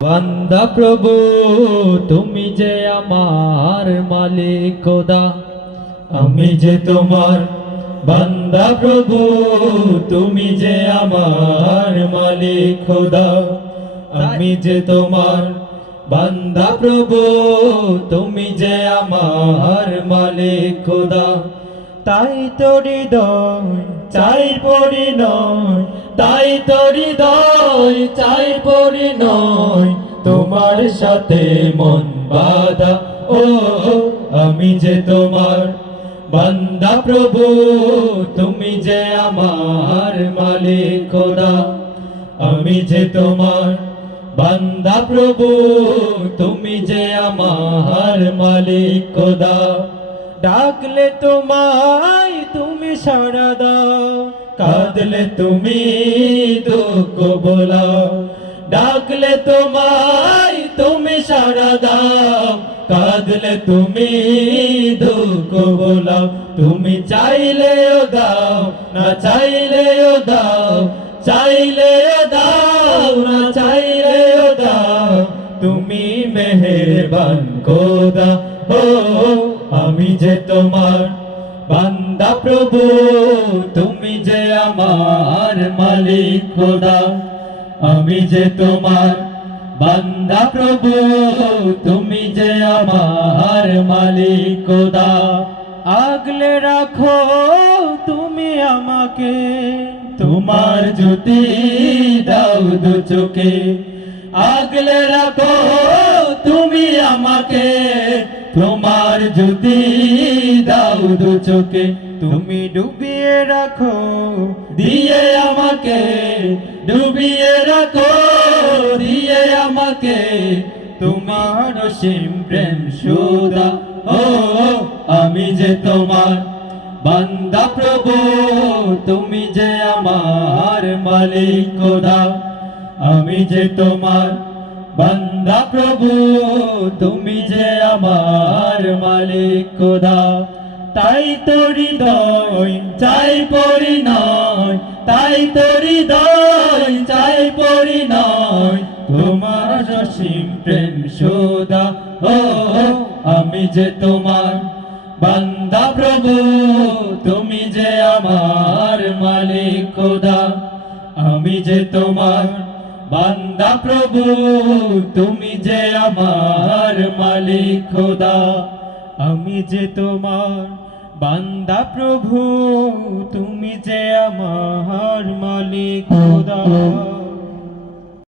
বান্দা প্রভু তুমি যে আমার মালিক খোদা, আমি যে তোমার বান্দা প্রভু তুমি যে আমার মালিক খোদা, আমি যে তোমার বান্দা প্রভু তুমি যে আমার মালিক খোদা। তাই তো হৃদয় চাই পরিণয়, তাই তো হৃদয় চাই পরিণয়, তোমার সাথে মন বাঁধা। ও আমি যে তোমার বান্দা প্রভু তুমি যে আমার মালিক খোদা, আমি যে তোমার বান্দা প্রভু তুমি যে আমার মালিক খোদা। ডাকলে তোমায় তুমি সাড়া দাও, কাঁদলে তুমি দুঃখ বোলাও। ডাকলে তোমায় তুমি সাড়া দাও, কাঁদলে তুমি দুঃখ বোলাও। তুমি চাইলেও দাও না চাইলেও দাও, চাইলেও দাও না চাইলেও দাও, তুমি মেহেরবান খোদা। ও আমি যে তোমার বান্দা প্রভু তুমি যে আমার মালিক খোদা, আমি যে তোমার বান্দা প্রভু তুমি যে আমার মালিক খোদা। আগলে রাখো তুমি আমাকে, তোমার জ্যোতি দাও দু চোখে। আগলে রাখো তুমি আমাকে, তোমার জ্যোতি দাও দু চোখে। তুমি ডুবিয়ে রাখো দিয়ে আমাকে, ডুবিয়ে রাখো দিয়ে আমাকে, তোমার অসীম প্রেম সুধা। ও আমি যে তোমার বান্দা প্রভু তুমি যে আমার মালিক খোদা, আমি যে তোমার বান্দা প্রভু তুমি যে আমার মালিক খোদা। তাই তো হৃদয় চাই পরিণয়, তাই তো হৃদয় চাই পরিণয়, তোমার অসীম প্রেম সুধা। ও আমি যে তোমার বান্দা প্রভু তুমি যে আমার মালিক খোদা, আমি যে তোমার বান্দা প্রভু তুমি যে আমার মালিক খোদা, আমি যে তোমার বান্দা প্রভু তুমি যে আমার মালিক খোদা।